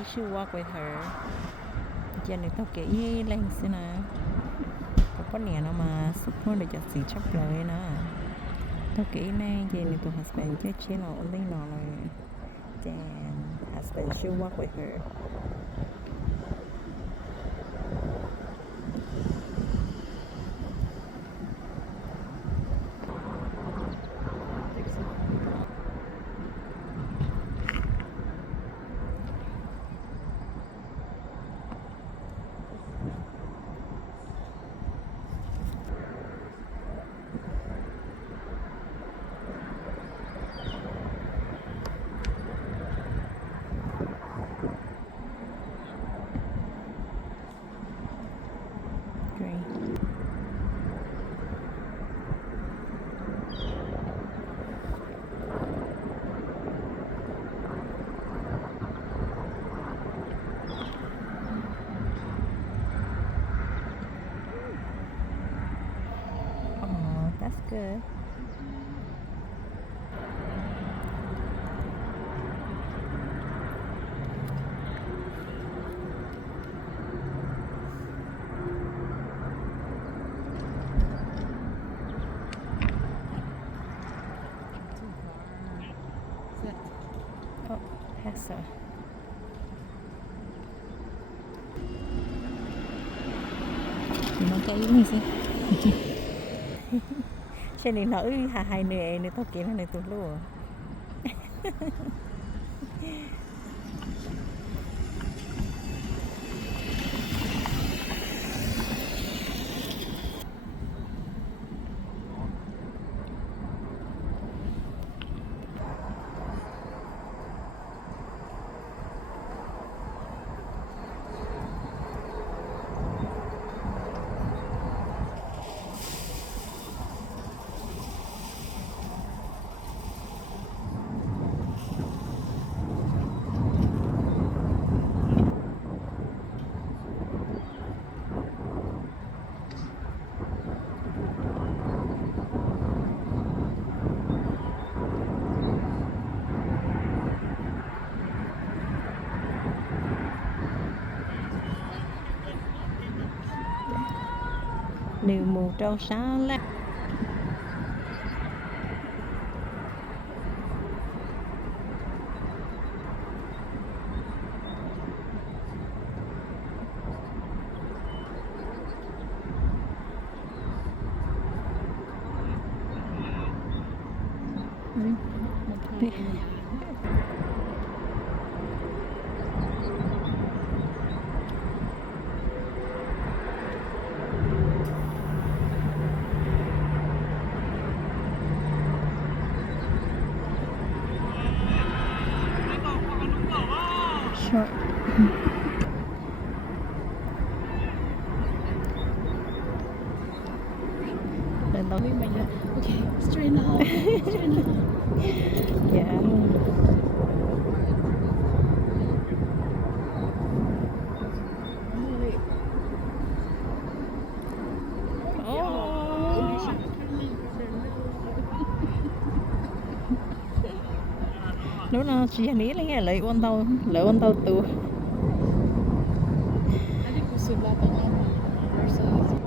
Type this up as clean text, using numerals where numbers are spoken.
you should walk with her. Giờ này tao kể lên xin nè. Có nè nó mà support được cho sự chấp lời nè. Tao kể nè, giờ này tụi husband chơi chế nó lên nó rồi. Then husband should walk with her. That's good. Oh, pass her. Nó cái gì gì? Cho nên nó hai người này tao kiếm này tụi luôn. Nếu mù trâu xa lạ. Sure. Then Okay, straighten out. Straighten out. Yeah. Nếu nó chỉ ní là nghe lấy con tàu tù. I think we should let them know ourselves.